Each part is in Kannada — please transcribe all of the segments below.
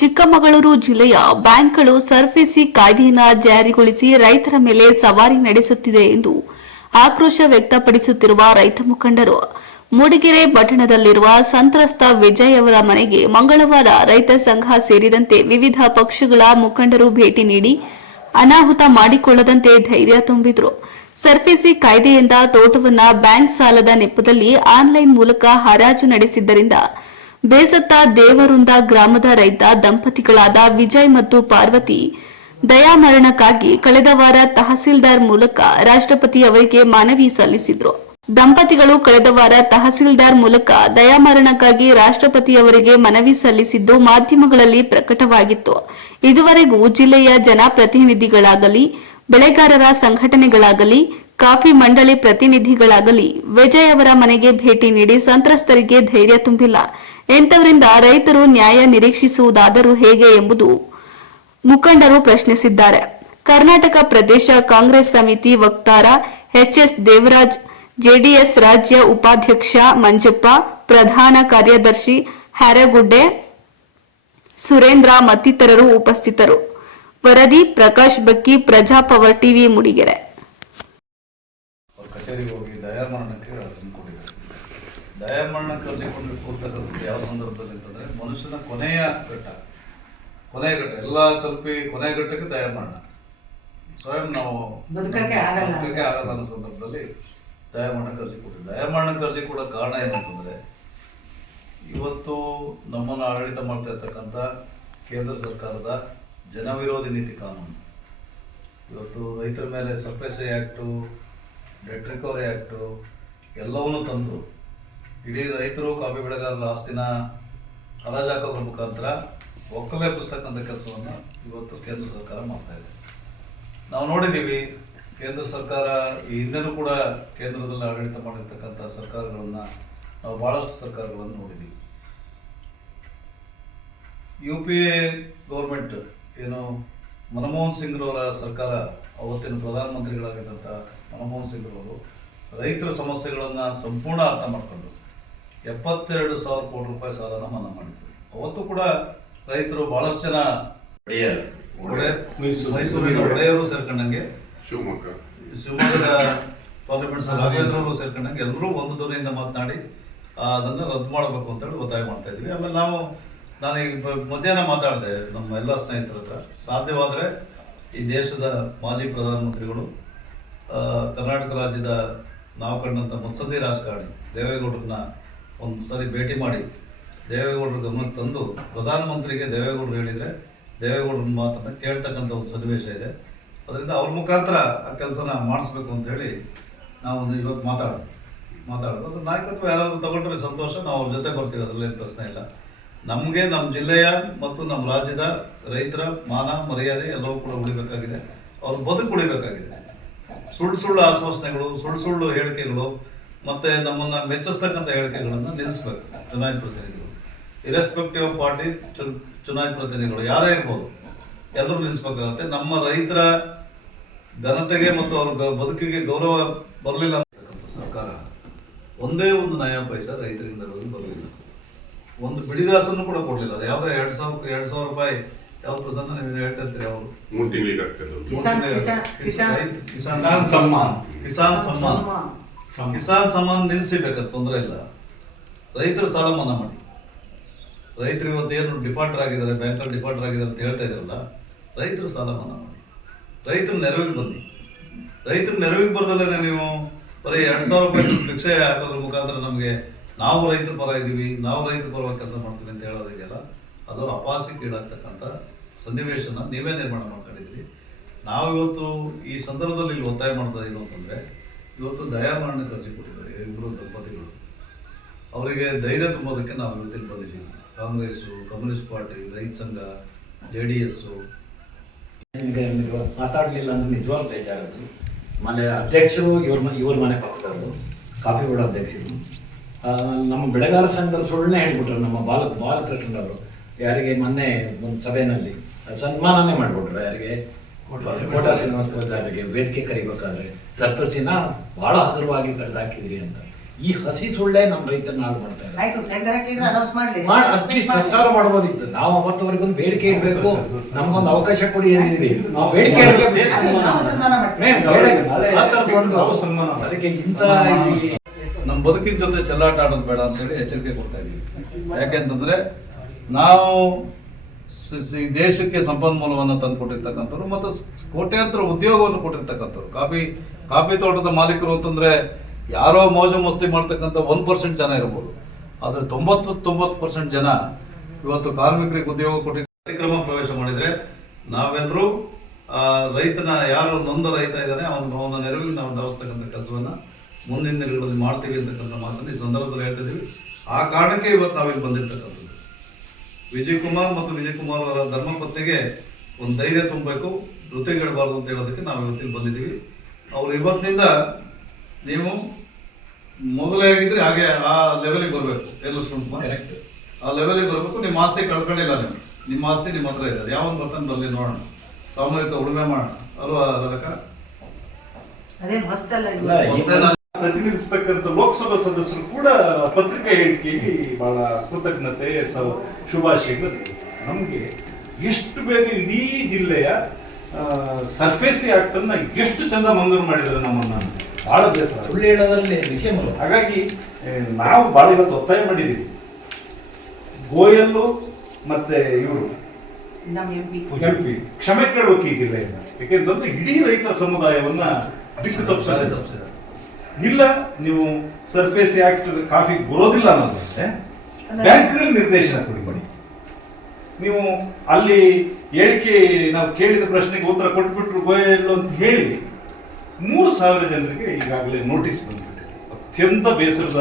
ಚಿಕ್ಕಮಗಳೂರು ಜಿಲ್ಲೆಯ ಬ್ಯಾಂಕ್ಗಳು ಸರ್ಫೇಸಿ ಕಾಯ್ದೆಯನ್ನು ಜಾರಿಗೊಳಿಸಿ ರೈತರ ಮೇಲೆ ಸವಾರಿ ನಡೆಸುತ್ತಿದೆ ಎಂದು ಆಕ್ರೋಶ ವ್ಯಕ್ತಪಡಿಸುತ್ತಿರುವ ರೈತ ಮುಖಂಡರು. ಮೂಡಿಗೆರೆ ಪಟ್ಟಣದಲ್ಲಿರುವ ಸಂತ್ರಸ್ತ ವಿಜಯ್ ಅವರ ಮನೆಗೆ ಮಂಗಳವಾರ ರೈತ ಸಂಘ ಸೇರಿದಂತೆ ವಿವಿಧ ಪಕ್ಷಗಳ ಮುಖಂಡರು ಭೇಟಿ ನೀಡಿ ಅನಾಹುತ ಮಾಡಿಕೊಳ್ಳದಂತೆ ಧೈರ್ಯ ತುಂಬಿದ್ರು. ಸರ್ಫೇಸಿ ಕಾಯ್ದೆಯಿಂದ ತೋಟವನ್ನ ಬ್ಯಾಂಕ್ ಸಾಲದ ನೆಪದಲ್ಲಿ ಆನ್ಲೈನ್ ಮೂಲಕ ಹರಾಜು ನಡೆಸಿದ್ದರಿಂದ ಬೇಸತ್ತ ದೇವರುಂದ ಗ್ರಾಮದ ರೈತ ದಂಪತಿಗಳಾದ ವಿಜಯ್ ಮತ್ತು ಪಾರ್ವತಿ. ದಯಾಮರಣಕ್ಕಾಗಿ ಕಳೆದ ವಾರ ತಹಸೀಲ್ದಾರ್ ಮೂಲಕ ರಾಷ್ಟ್ರಪತಿ ಅವರಿಗೆ ಮನವಿ ಸಲ್ಲಿಸಿದ್ರು. ದಂಪತಿಗಳು ಕಳೆದ ವಾರ ತಹಸೀಲ್ದಾರ್ ಮೂಲಕ ದಯಾಮರಣಕ್ಕಾಗಿ ರಾಷ್ಟ್ರಪತಿ ಅವರಿಗೆ ಮನವಿ ಸಲ್ಲಿಸಿದ್ದು ಮಾಧ್ಯಮಗಳಲ್ಲಿ ಪ್ರಕಟವಾಗಿತ್ತು. ಇದುವರೆಗೂ ಜಿಲ್ಲೆಯ ಜನಪ್ರತಿನಿಧಿಗಳಾಗಲಿ, ಬೆಳೆಗಾರರ ಸಂಘಟನೆಗಳಾಗಲಿ ಕಾಫಿ ಮಂಡಳಿ ಪ್ರತಿನಿಧಿಗಳಾಗಲಿ ವಿಜಯ್ ಅವರ ಮನೆಗೆ ಭೇಟಿ ನೀಡಿ ಸಂತ್ರಸ್ತರಿಗೆ ಧೈರ್ಯ ತುಂಬಿಲ್ಲ. ಎಂತವರಿಂದ ರೈತರು ನ್ಯಾಯ ನಿರೀಕ್ಷಿಸುವುದಾದರೂ ಹೇಗೆ ಎಂಬುದು ಮುಖಂಡರು ಪ್ರಶ್ನಿಸಿದ್ದಾರೆ. ಕರ್ನಾಟಕ ಪ್ರದೇಶ ಕಾಂಗ್ರೆಸ್ ಸಮಿತಿ ವಕ್ತಾರ ಎಚ್ಎಸ್ ದೇವರಾಜ್, ಜೆಡಿಎಸ್ ರಾಜ್ಯ ಉಪಾಧ್ಯಕ್ಷ ಮಂಜಪ್ಪ, ಪ್ರಧಾನ ಕಾರ್ಯದರ್ಶಿ ಹ್ಯಾರಗುಡ್ಡೆ ಸುರೇಂದ್ರ ಮತ್ತಿತರರು ಉಪಸ್ಥಿತರು. ವರದಿ ಪ್ರಕಾಶ್ ಬಕ್ಕಿ ಪ್ರಜಾ ಪವರ್ ಟಿವಿ, ಮೂಡಿಗೆರೆ. ಕಚೇರಿಗೆ ಹೋಗಿ ದಯಾಮರಣಕ್ಕೆ ಅರ್ಜಿ ಕೊಟ್ಟಿದ್ದಾರೆ. ದಯಾಮರಣಕ್ಕೆ ಅರ್ಜಿ ಕೊಡ್ತಕ್ಕಂಥದ್ದು ಯಾವ ಸಂದರ್ಭದಲ್ಲಿ ಅಂತಂದ್ರೆ ಮನುಷ್ಯನ ಕೊನೆಯ ಘಟ್ಟ ಕೊನೆಯ ಘಟ್ಟ ಎಲ್ಲ ತಲುಪಿ ಕೊನೆಯ ಘಟ್ಟಕ್ಕೆ ದಯಾಮರಣ. ಸ್ವಯಂ ನಾವು ಬದುಕಕ್ಕೆ ಆಗಲ್ಲ. ಅನ್ನೋ ಸಂದರ್ಭದಲ್ಲಿ ದಯಾಮರಣಕ್ಕೆ ಅರ್ಜಿ ಕೊಟ್ಟಿದ್ದೆ ದಯಾಮರಣಕ್ಕೆ ಅರ್ಜಿ ಕೊಡೋ ಕಾರಣ ಏನಂತಂದ್ರೆ ಇವತ್ತು ನಮ್ಮನ್ನು ಆಡಳಿತ ಮಾಡ್ತಾ ಇರ್ತಕ್ಕಂಥ ಕೇಂದ್ರ ಸರ್ಕಾರದ ಜನವಿರೋಧಿ ನೀತಿ ಕಾನೂನು. ಇವತ್ತು ರೈತರ ಮೇಲೆ SARFAESI act debt recovery act ಎಲ್ಲವನ್ನೂ ತಂದು ಇಡೀ ರೈತರು, ಕಾಫಿ ಬೆಳೆಗಾರರ ಆಸ್ತಿನ ಹರಾಜು ಮುಖಾಂತರ ಒಕ್ಕಲೆಬ್ಬಿಸ್ತಕ್ಕಂಥ ಕೆಲಸವನ್ನು ಇವತ್ತು ಕೇಂದ್ರ ಸರ್ಕಾರ ಮಾಡ್ತಾಯಿದೆ ನಾವು ನೋಡಿದ್ದೀವಿ, ಕೇಂದ್ರ ಸರ್ಕಾರ ಈ ಹಿಂದೆನೂ ಕೂಡ ಕೇಂದ್ರದಲ್ಲಿ ಆಡಳಿತ ಮಾಡಿರ್ತಕ್ಕಂಥ ಸರ್ಕಾರಗಳನ್ನು ನಾವು ಭಾಳಷ್ಟು ಸರ್ಕಾರಗಳನ್ನು ನೋಡಿದ್ದೀವಿ. ಯು ಪಿ ಎ ಗೌರ್ಮೆಂಟ್ ಏನು ಮನಮೋಹನ್ ಸಿಂಗ್ರವರ ಸರ್ಕಾರ, ಅವತ್ತಿನ ಪ್ರಧಾನಮಂತ್ರಿಗಳಾಗಿದ್ದಂಥ ಮನಮೋಹನ್ ಸಿಂಗ್ರವರು ರೈತರ ಸಮಸ್ಯೆಗಳನ್ನು ಸಂಪೂರ್ಣ ಅರ್ಥ ಮಾಡಿಕೊಂಡು ಎಪ್ಪತ್ತೆರಡು ಸಾವಿರ ಕೋಟಿ ರೂಪಾಯಿ ಸಾಲನ ಮನ್ನಾ ಮಾಡಿದ್ರು. ಅವತ್ತು ಕೂಡ ರೈತರು ಬಹಳಷ್ಟು ಜನ. ಮೈಸೂರಿನ ಒಡೆಯರು ಸೇರ್ಕೊಂಡಂಗೆ. ಶಿವಮೊಗ್ಗ. ಶಿವಮೊಗ್ಗದ ಪಾರ್ಲಿಮೆಂಟ್ ರಾಘವೇಂದ್ರವರು ರಾಘವೇಂದ್ರ ಸೇರ್ಕೊಂಡಂಗೆ ಎಲ್ಲರೂ ಒಂದು ಧ್ವನಿಯಿಂದ ಮಾತನಾಡಿ ಅದನ್ನು ರದ್ದು ಮಾಡಬೇಕು ಅಂತೇಳಿ ಒತ್ತಾಯ ಮಾಡ್ತಾ ಇದ್ವಿ. ಆಮೇಲೆ ನಾವು ನಾನು ಈಗ ಮಧ್ಯಾಹ್ನ ಮಾತಾಡಿದೆ ನಮ್ಮ ಎಲ್ಲ ಸ್ನೇಹಿತರ ಹತ್ರ. ಸಾಧ್ಯವಾದರೆ ಈ ದೇಶದ ಮಾಜಿ ಪ್ರಧಾನಮಂತ್ರಿಗಳು ಕರ್ನಾಟಕ ರಾಜ್ಯದ ನಾವು ಕಂಡಂಥ ಮುತ್ಸದ್ದಿ ರಾಜಕಾರಣಿ ದೇವೇಗೌಡರನ್ನ ಒಂದು ಸಾರಿ ಭೇಟಿ ಮಾಡಿ ದೇವೇಗೌಡರ ಗಮನಕ್ಕೆ ತಂದು ಪ್ರಧಾನಮಂತ್ರಿಗೆ ದೇವೇಗೌಡರು ಹೇಳಿದರೆ ದೇವೇಗೌಡರ ಮಾತನ್ನು ಕೇಳ್ತಕ್ಕಂಥ ಒಂದು ಸನ್ನಿವೇಶ ಇದೆ. ಅದರಿಂದ ಅವ್ರ ಮುಖಾಂತರ ಆ ಕೆಲಸನ ಮಾಡಿಸ್ಬೇಕು ಅಂತ ಹೇಳಿ ನಾವು ಇವತ್ತು ಮಾತಾಡೋದು ಮಾತಾಡೋದು. ಅದು ನಾಯಕತ್ವ ಯಾರಾದರೂ ತಗೊಂಡ್ರೆ ಸಂತೋಷ, ನಾವು ಅವ್ರ ಜೊತೆ ಬರ್ತೀವಿ ಅದರಲ್ಲೇನು ಪ್ರಶ್ನೆ ಇಲ್ಲ. ನಮಗೆ ನಮ್ಮ ಜಿಲ್ಲೆಯ ಮತ್ತು ನಮ್ಮ ರಾಜ್ಯದ ರೈತರ ಮಾನ ಮರ್ಯಾದೆ ಎಲ್ಲವೂ ಕೂಡ ಉಳಿಬೇಕಾಗಿದೆ. ಅವ್ರ ಬದುಕು ಉಳಿಬೇಕಾಗಿದೆ. ಸುಳ್ಳು ಸುಳ್ಳು ಆಶ್ವಾಸನೆಗಳು, ಸುಳ್ಳು ಸುಳ್ಳು ಹೇಳಿಕೆಗಳು, ಮತ್ತೆ ನಮ್ಮನ್ನ ಮೆಚ್ಚಿಸ್ತಕ್ಕಂಥ ಹೇಳಿಕೆಗಳನ್ನು ನಿಲ್ಲಿಸ್ಬೇಕು ಚುನಾಯಿತ ಪ್ರತಿನಿಧಿಗಳು. ಇರೆಸ್ಪೆಕ್ಟಿವ್ ಆಫ್ ಪಾರ್ಟಿ ಚುನಾಯಿತ ಪ್ರತಿನಿಧಿಗಳು, ಯಾರೇ ಇರ್ಬೋದು, ಎಲ್ಲರೂ ನಿಲ್ಲಿಸ್ಬೇಕಾಗತ್ತೆ. ನಮ್ಮ ರೈತರ ಘನತೆಗೆ ಮತ್ತು ಅವ್ರ ಬದುಕಿಗೆ ಗೌರವ ಬರಲಿಲ್ಲ ಅಂತಕ್ಕಂಥ ಸರ್ಕಾರ ಒಂದೇ ಒಂದು ನಯ ಪೈಸ ರೈತರಿಂದ ಬರಲಿಲ್ಲ. ಒಂದು ಬಿಡಿಗಾಸನ್ನು ಕೂಡ ಕೊಡಲಿಲ್ಲ. ಅದು ಯಾವುದೋ ಎರಡು ಸಾವಿರ ಎರಡು ಸಾವಿರ ರೂಪಾಯಿ ಯಾವ ಪ್ರಸನ್ನ ನೀವು ಅವರು? ಮೂರು ತಿಂಗಳಿಗೆ ಆಗ್ತದೆ ಅದು. ಕಿಸಾನ್- ಕಿಸಾನ್- ಕಿಸಾನ್- ರೈತ- ಕಿಸಾನ್. ಕಿಸಾನ್ ಸಮ್ಮಾನ್. ಕಿಸಾನ್ ಸಮ್ಮಾನ್. ಸಮ್- ಕಿಸಾನ್ ಸಮ್ಮಾನ್ ನಿಲ್ಲಿಸಬೇಕಾದ ತೊಂದರೆ ಇಲ್ಲ. ರೈತರು ಸಾಲ ಮನ್ನಾ ಮಾಡಿ. ರೈತರು ಇವತ್ತು ಏನು ಡಿಫಾಲ್ಟರ್ ಆಗಿದ್ದಾರೆ ಬ್ಯಾಂಕಲ್ಲಿ ಡಿಫಾಲ್ಟರ್ ಆಗಿದ್ದಾರೆ ಅಂತ ಹೇಳ್ತಾ ಇದ್ರಲ್ಲ ರೈತರು ಸಾಲ ಮನ್ನಾ ಮಾಡಿ. ರೈತರ ನೆರವಿಗೆ ಬನ್ನಿ. ರೈತರ ನೆರವಿಗೆ ಬರ್ದಲ್ಲೇ ನೀವು? ಬರೀ ಎರಡು ಸಾವಿರ ರೂಪಾಯಿ ಭಿಕ್ಷೆ ಹಾಕೋದ್ರ ಮುಖಾಂತರ ನಮಗೆ ನಾವು ರೈತರ ಪರ ಇದ್ದೀವಿ ನಾವು ರೈತರ ಪರವಾಗಿ ಕೆಲಸ ಮಾಡ್ತೀವಿ ಅಂತ ಹೇಳೋದಿದೆಯಲ್ಲ? ಅದು ಅಪಾಸಕ್ಕೆ ಈಡಾಗ್ತಕ್ಕಂಥ ಸನ್ನಿವೇಶನ ನೀವೇ ನಿರ್ಮಾಣ ಮಾಡ್ಕೊಂಡಿದ್ದೀರಿ ನಾವು ಇವತ್ತು ಈ ಸಂದರ್ಭದಲ್ಲಿ ಇಲ್ಲಿ ಒತ್ತಾಯ ಮಾಡ್ತಾ ಇದ್ದೀವಿ ಅಂತಂದರೆ, ಇವತ್ತು ದಯಾಮರಣ ಕರ್ಜಿ ಕೊಟ್ಟಿದ್ದಾರೆ ಇಬ್ಬರು ದಂಪತಿಗಳು. ಅವರಿಗೆ ಧೈರ್ಯ ತುಂಬೋದಕ್ಕೆ ನಾವು ಇವತ್ತಿಲ್ಲಿ ಬಂದಿದ್ದೀವಿ. ಕಾಂಗ್ರೆಸ್ಸು, ಕಮ್ಯುನಿಸ್ಟ್ ಪಾರ್ಟಿ, ರೈತ ಸಂಘ, ಜೆ ಡಿ ಎಸ್ಸು. ಮಾತಾಡಲಿಲ್ಲ ಅಂದ್ರೆ ನಿಜವಾಗ್ಲೂ ಬೇಜಾರದು ಮನೆ ಅಧ್ಯಕ್ಷರು ಇವ್ರ ಮನೆ ಇವ್ರ ಮನೆ ಪಕ್ಕದವರು, ಕಾಫಿ ಬೋರ್ಡ್ ಅಧ್ಯಕ್ಷರು. ನಮ್ಮ ಬೆಳೆಗಾರ ಸಂಘದ ಸುಳ್ಳನ್ನೇ ಹೇಳ್ಬಿಟ್ರು ನಮ್ಮ ಬಾಲ ಬಾಲಕೃಷ್ಣರವರು ಯಾರಿಗೆ ಮೊನ್ನೆ ಒಂದು ಸಭೆಯಲ್ಲಿ ಸನ್ಮಾನನೇ ಮಾಡಿಬಿಟ್ರು. ಯಾರಿಗೆ ಕೋಟಾ ಶ್ರೀನಿವಾಸ ಪೂಜಾರಿಗೆ ವೇದಿಕೆ ಕರಿಬೇಕಾದ್ರೆ ಸರ್ಪಸಿನ ಬಹಳ ಹಗುರವಾಗಿ ಕರೆದಾಕಿದ್ರಿ ಅಂತ. ಈ ಹಸಿ ಸುಳ್ಳೆ ನಮ್ಮ ರೈತರನ್ನ ಹಾಳು ಮಾಡ್ತಾ ಇದ್ದಾರೆ ಆಯ್ತು ಟೆಂಡರ್ ಹಾಕಿದ್ರೆ ಅನೌನ್ಸ್ ಮಾಡ್ಲಿ. ಮಾಡ್ ಅಟ್ಲೀಸ್ಟ್ ಪ್ರಚಾರ ಮಾಡ್ಬೋದಿತ್ತು. ನಾವು ಅವತ್ತವರೆಗೆ ಒಂದು ಬೇಡಿಕೆ ಇಡಬೇಕು. ನಮ್ಗೊಂದು ಅವಕಾಶ ಕೊಡಿ ಅಂದಿದ್ವಿ ನಾವು ಬೇಡಿಕೆ ಇಡ್ಬೇಕು. ಅದಕ್ಕೆ ಇಂತ ನಮ್ಮ ಬದುಕಿನ ಜೊತೆ ಚೆಲ್ಲಾಟ ಆಡೋದು ಬೇಡ ಅಂತೇಳಿ ಎಚ್ಚರಿಕೆ ಕೊಡ್ತಾ ಇದೀವಿ ಯಾಕೆಂತಂದ್ರೆ ನಾವು ಈ ದೇಶಕ್ಕೆ ಸಂಪನ್ಮೂಲವನ್ನು ತಂದು ಕೊಟ್ಟಿರ್ತಕ್ಕಂಥವ್ರು ಮತ್ತು ಕೋಟ್ಯಾಂತರ ಉದ್ಯೋಗವನ್ನು ಕೊಟ್ಟಿರ್ತಕ್ಕಂಥವ್ರು. ಕಾಫಿ ಕಾಫಿ ತೋಟದ ಮಾಲೀಕರು ಅಂತಂದರೆ ಯಾರೋ ಮೋಜು ಮಸ್ತಿ ಮಾಡ್ತಕ್ಕಂಥ ಒನ್ ಪರ್ಸೆಂಟ್ ಜನ ಇರ್ಬೋದು. ಆದರೆ ತೊಂಬತ್ತು ತೊಂಬತ್ತು ಪರ್ಸೆಂಟ್ ಜನ ಇವತ್ತು ಕಾರ್ಮಿಕರಿಗೆ ಉದ್ಯೋಗ ಕೊಟ್ಟಿದ್ದ ಅತಿಕ್ರಮ ಪ್ರವೇಶ ಮಾಡಿದರೆ ನಾವೆಲ್ಲರೂ ರೈತನ ಯಾರು ನೊಂದ ರೈತ ಇದ್ದಾನೆ ಅವನ ಅವನ ನೆರವಿಗೆ ನಾವು ಧಾವಿಸ್ತಕ್ಕಂಥ ಕೆಲಸವನ್ನು ಮುಂದಿನ ದಿನಗಳಲ್ಲಿ ಮಾಡ್ತೀವಿ ಅಂತಕ್ಕಂಥ ಮಾತನ್ನು ಈ ಸಂದರ್ಭದಲ್ಲಿ ಹೇಳ್ತಿದ್ದೀವಿ ಆ ಕಾರಣಕ್ಕೆ ಇವತ್ತು ನಾವಿಲ್ಲಿ ಬಂದಿರ್ತಕ್ಕಂಥದ್ದು. ವಿಜಯ್ ಕುಮಾರ್ ಮತ್ತು ವಿಜಯ್ ಕುಮಾರ್ ಅವರ ಧರ್ಮಪತ್ನಿಗೆ ಒಂದು ಧೈರ್ಯ ತುಂಬಬೇಕು ವೃತ್ತಿಗಿಡಬಾರ್ದು ಅಂತ ಹೇಳೋದಕ್ಕೆ ನಾವು ಇವತ್ತಿನ ಬಂದಿದ್ದೀವಿ. ಅವ್ರು ಇವತ್ತಿನಿಂದ ನೀವು ಮೊದಲೇ ಆಗಿದ್ರೆ ಹಾಗೆ ಆ ಲೆವೆಲಿಗೆ ಬರಬೇಕು ಏನು ಕುಮಾರ್ ಕರೆಕ್ಟ್ ಆ ಲೆವೆಲಿಗೆ ಬರಬೇಕು ನಿಮ್ಮ ಆಸ್ತಿ ಕಳ್ಕೊಂಡಿಲ್ಲ ನೀವು ನಿಮ್ಮ ಆಸ್ತಿ ನಿಮ್ಮ ಹತ್ರ ಇದೆ. ಯಾವೊಂದು ಬರ್ತಾನೆ ಬರಲಿ ನೋಡೋಣ. ಸಾಮೂಹಿಕ ಉಳುಮೆ ಮಾಡೋಣ. ಅಲ್ವಾ ರದಕ ಪ್ರತಿನಿಧಿಸ್ತಕ್ಕಂಥ ಲೋಕಸಭಾ ಸದಸ್ಯರು ಕೂಡ ಪತ್ರಿಕಾ ಹೇಳಿಕೆಯಲ್ಲಿ ಬಹಳ ಕೃತಜ್ಞತೆ ಶುಭಾಶಯಗಳು ನಮಗೆ ಎಷ್ಟು ಬೇಗ ಇಡೀ ಜಿಲ್ಲೆಯ ಸರ್ಫೇಸಿ ಆಕ್ಟ್ ಅನ್ನ ಎಷ್ಟು ಚಂದ ಮಂಜೂರು ಮಾಡಿದ್ದಾರೆ ನಮ್ಮನ್ನ ಬಹಳ ಬೇಸರ ಸುಳ್ಳು ಹೇಳೋದ್ರಲ್ಲಿ ವಿಷಯ ಹಾಗಾಗಿ ನಾವು ಬಹಳ ಇವತ್ತು ಒತ್ತಾಯ ಮಾಡಿದ್ದೀವಿ. ಗೋಯಲ್ಲು ಮತ್ತೆ ಇವರು. ನಮ್ಮ ಎಂ ಪಿ ಕ್ಷಮೆ ಕೇಳಬೇಕು ಈ ಜಿಲ್ಲೆಯಿಂದ. ಯಾಕೆಂತಂದ್ರೆ ಇಡೀ ರೈತ ಸಮುದಾಯವನ್ನ ದಿಕ್ಕು ತಪ್ಪಿಸಿದ್ದಾರೆ. ಇಲ್ಲ ನೀವು ಸರ್ಫೇಸ್ ಆಕ್ಟ್ ಕಾಫಿ ಬರೋದಿಲ್ಲ ಅನ್ನೋದಂತೆ ಬ್ಯಾಂಕ್ಗಳಿಗೆ ನಿರ್ದೇಶನ ಕೊಡಿ ಮಾಡಿ. ನೀವು ಅಲ್ಲಿ ಹೇಳಿಕೆ ನಾವು ಕೇಳಿದ ಪ್ರಶ್ನೆಗೆ ಉತ್ತರ ಕೊಟ್ಬಿಟ್ರು ಗೋಯಲ್ಲು ಅಂತ ಹೇಳಿ ಮೂರು ಸಾವಿರ ಜನರಿಗೆ ಈಗಾಗಲೇ ನೋಟಿಸ್ ಬಂದ್ಬಿಟ್ಟಿದೆ. ಅತ್ಯಂತ ಬೇಸರದ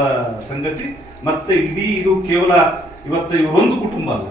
ಸಂಗತಿ. ಮತ್ತೆ ಇಡೀ ಇದು ಕೇವಲ ಇವತ್ತು ಇವರೊಂದು ಕುಟುಂಬ ಅಲ್ಲ.